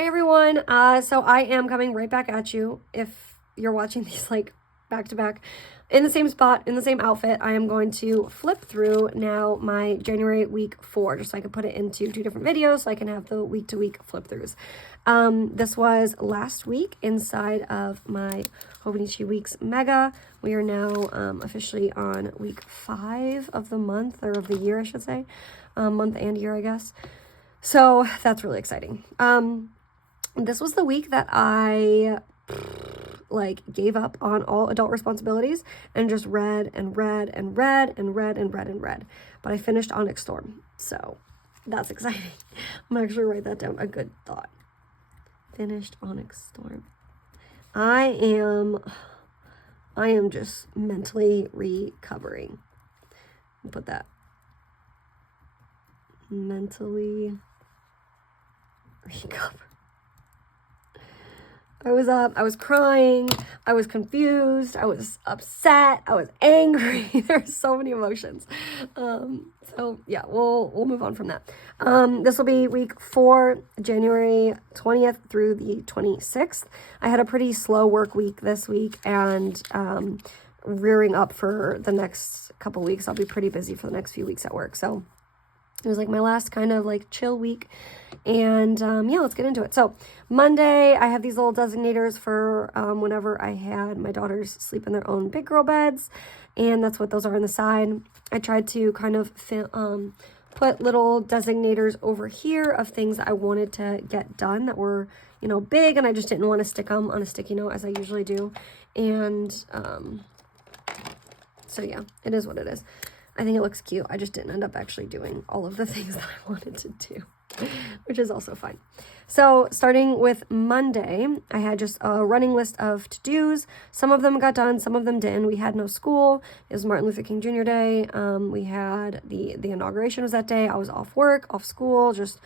Hey everyone, so I am coming right back at you. If you're watching these like back to back in the same spot, in the same outfit, I am going to flip through now my January week 4, just so I can put it into 2 different videos so I can have the week to week flip throughs. This was last week inside of my Hobonichi Weeks Mega. We are now officially on week 5 of the month, or of the year, I should say. Month and year, I guess. So that's really exciting. This was the week that I like gave up on all adult responsibilities and just read and read and read and read and read and read. But I finished Onyx Storm, so that's exciting. I'm gonna actually write that down. A good thought. Finished Onyx Storm. I am just mentally recovering. Put that. Mentally recover. I was up, I was crying, I was confused, I was upset, I was angry. There's so many emotions. So yeah, we'll move on from that. This will be week 4, January 20th through the 26th. I had a pretty slow work week this week, and rearing up for the next couple weeks. I'll be pretty busy for the next few weeks at work. So it was like my last kind of like chill week. And yeah, let's get into it. So Monday, I have these little designators for whenever I had my daughters sleep in their own big girl beds. And that's what those are on the side. I tried to kind of put little designators over here of things that I wanted to get done that were, you know, big. And I just didn't want to stick them on a sticky note as I usually do. And so yeah, it is what it is. I think it looks cute. I just didn't end up actually doing all of the things that I wanted to do, which is also fine. So starting with Monday, I had just a running list of to-dos. Some of them got done, some of them didn't. We had no school. It was Martin Luther King Jr. Day. We had the inauguration was that day. I was off work, off school, just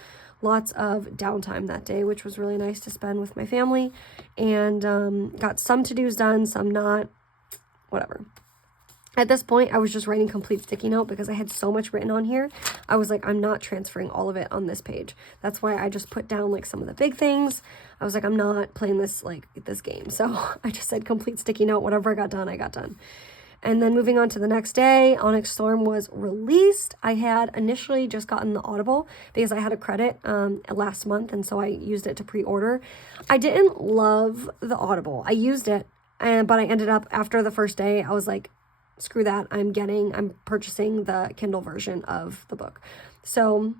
lots of downtime that day, which was really nice to spend with my family. And got some to-dos done, some not, whatever. At this point, I was just writing complete sticky note because I had so much written on here. I was like, I'm not transferring all of it on this page. That's why I just put down like some of the big things. I was like, I'm not playing this game. So I just said complete sticky note. Whatever I got done, I got done. And then moving on to the next day, Onyx Storm was released. I had initially just gotten the Audible because I had a credit last month, and so I used it to pre-order. I didn't love the Audible. I used it, but I ended up, after the first day, I was like, screw that, I'm purchasing the Kindle version of the book. So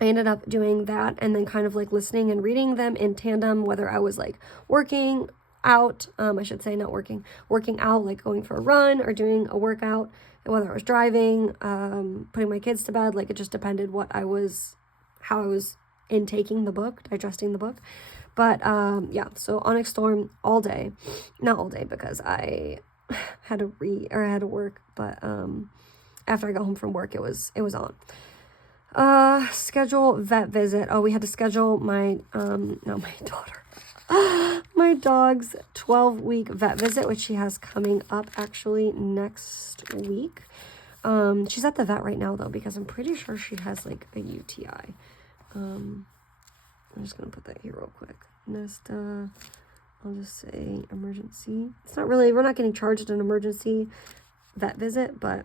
I ended up doing that, and then kind of like listening and reading them in tandem, whether I was like working out, working out, like going for a run or doing a workout, whether I was driving, putting my kids to bed, like it just depended how I was intaking the book, digesting the book. But yeah, so Onyx Storm all day, not all day because I had to work, but after I got home from work, it was on. Schedule vet visit. Oh, we had to schedule my dog's 12-week vet visit, which she has coming up actually next week. She's at the vet right now though, because I'm pretty sure she has like a UTI. I'm just gonna put that here real quick. Nesta, I'll just say emergency. It's not really, we're not getting charged an emergency vet visit, but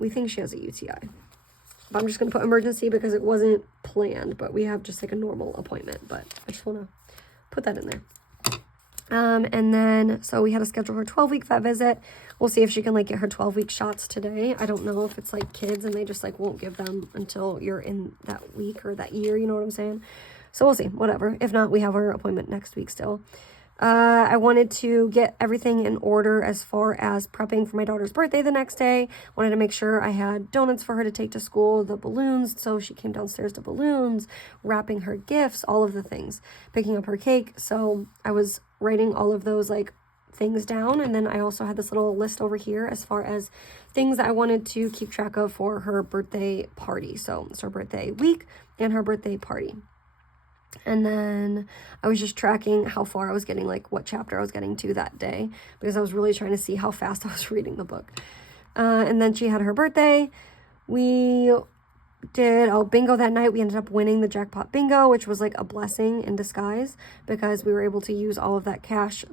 we think she has a UTI. But I'm just going to put emergency because it wasn't planned, but we have just like a normal appointment, but I just want to put that in there. And then, so we had to schedule her 12-week vet visit. We'll see if she can like get her 12-week shots today. I don't know if it's like kids and they just like won't give them until you're in that week or that year, you know what I'm saying? So we'll see, whatever. If not, we have our appointment next week still. I wanted to get everything in order as far as prepping for my daughter's birthday the next day. Wanted to make sure I had donuts for her to take to school, the balloons, so she came downstairs to balloons, wrapping her gifts, all of the things, picking up her cake. So I was writing all of those like things down, and then I also had this little list over here as far as things that I wanted to keep track of for her birthday party. So it's her birthday week and her birthday party. And then I was just tracking how far I was getting, like what chapter I was getting to that day, because I was really trying to see how fast I was reading the book. And then she had her birthday. We did bingo that night. We ended up winning the jackpot bingo, which was like a blessing in disguise because we were able to use all of that cash.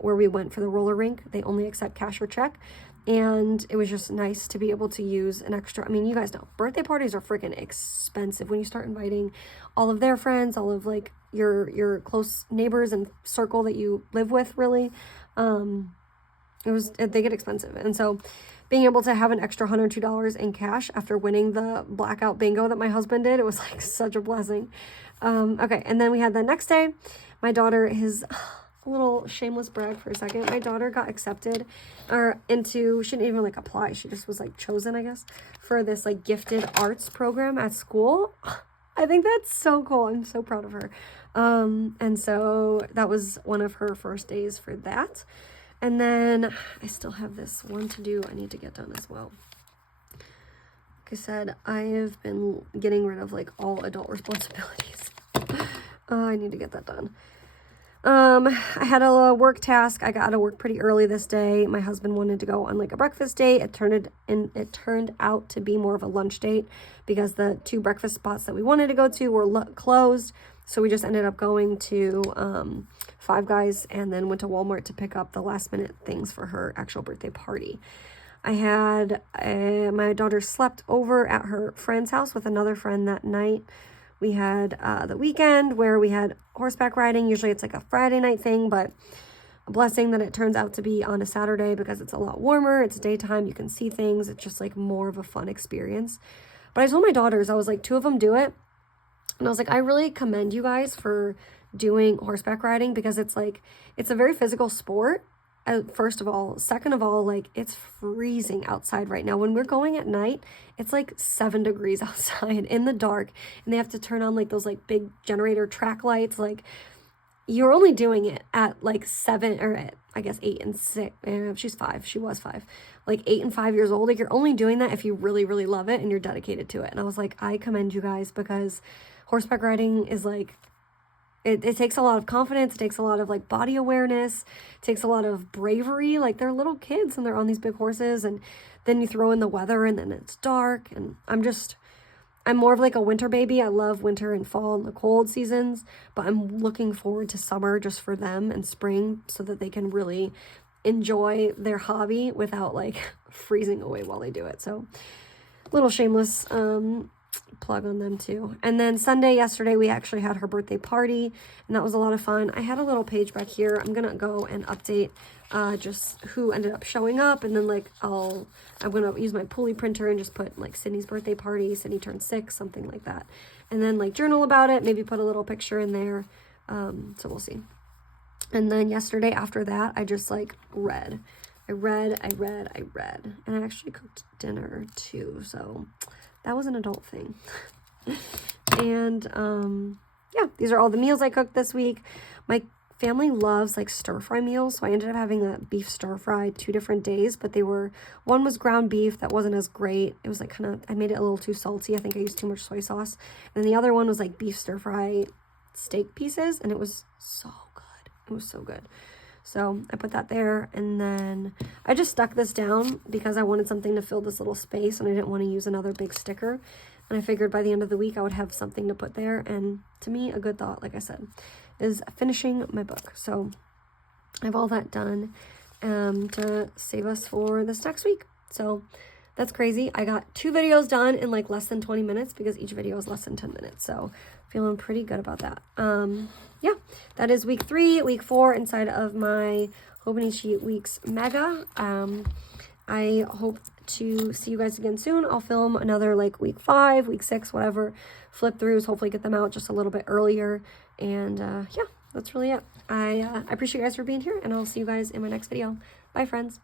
Where we went for the roller rink, they only accept cash or check. And it was just nice to be able to use an extra. I mean, you guys know birthday parties are freaking expensive when you start inviting all of their friends, all of like your close neighbors and circle that you live with, really. They get expensive. And so being able to have an extra $102 in cash after winning the blackout bingo that my husband did, it was like such a blessing. Okay, and then we had the next day, my daughter, a little shameless brag for a second, my daughter got accepted she didn't even like apply, she just was like chosen, I guess, for this like gifted arts program at school. I think that's so cool. I'm so proud of her. And so that was one of her first days for that. And then I still have this one to do I need to get done as well. Like I said, I have been getting rid of like all adult responsibilities. I need to get that done. I had a work task. I got out of work pretty early this day. My husband wanted to go on like a breakfast date. It turned out to be more of a lunch date because the 2 breakfast spots that we wanted to go to were closed. So we just ended up going to Five Guys and then went to Walmart to pick up the last minute things for her actual birthday party. I had my daughter slept over at her friend's house with another friend that night. We had the weekend where we had horseback riding. Usually it's like a Friday night thing, but a blessing that it turns out to be on a Saturday because it's a lot warmer. It's daytime. You can see things. It's just like more of a fun experience. But I told my daughters, I was like, 2 of them do it. And I was like, I really commend you guys for doing horseback riding because it's a very physical sport. First of all. Second of all, like it's freezing outside right now. When we're going at night, it's like 7 degrees outside in the dark, and they have to turn on like those like big generator track lights. Like you're only doing it at like 7 or at, I guess 8 and 6. She's 5. She was 5. Like 8 and 5 years old. Like you're only doing that if you really, really love it and you're dedicated to it. And I was like, I commend you guys because horseback riding is like, it takes a lot of confidence. It takes a lot of like body awareness. It takes a lot of bravery. Like they're little kids and they're on these big horses, and then you throw in the weather and then it's dark. And I'm more of like a winter baby. I love winter and fall and the cold seasons, but I'm looking forward to summer just for them and spring so that they can really enjoy their hobby without like freezing away while they do it. So little shameless plug on them too. And then Sunday, yesterday, we actually had her birthday party, and that was a lot of fun. I had a little page back here. I'm gonna go and update just who ended up showing up, and then like I'm gonna use my pulley printer and just put like Sydney's birthday party, Sydney turned 6, something like that, and then like journal about it, maybe put a little picture in there. So we'll see. And then yesterday after that, I just like read, and I actually cooked dinner too, so that was an adult thing. And yeah, these are all the meals I cooked this week. My family loves like stir fry meals, so I ended up having a beef stir fry 2 different days, but one was ground beef that wasn't as great. It was like I made it a little too salty. I think I used too much soy sauce. And the other one was like beef stir fry steak pieces, and it was so good. It was so good. So I put that there, and then I just stuck this down because I wanted something to fill this little space, and I didn't want to use another big sticker. And I figured by the end of the week I would have something to put there. And to me, a good thought, like I said, is finishing my book. So I have all that done to save us for this next week. So that's crazy. I got 2 videos done in like less than 20 minutes because each video is less than 10 minutes. So feeling pretty good about that. Yeah, that is week 3, week 4 inside of my Hobonichi Weeks Mega. I hope to see you guys again soon. I'll film another like week 5, week 6, whatever, flip throughs, hopefully get them out just a little bit earlier. And yeah, that's really it. I appreciate you guys for being here, and I'll see you guys in my next video. Bye, friends.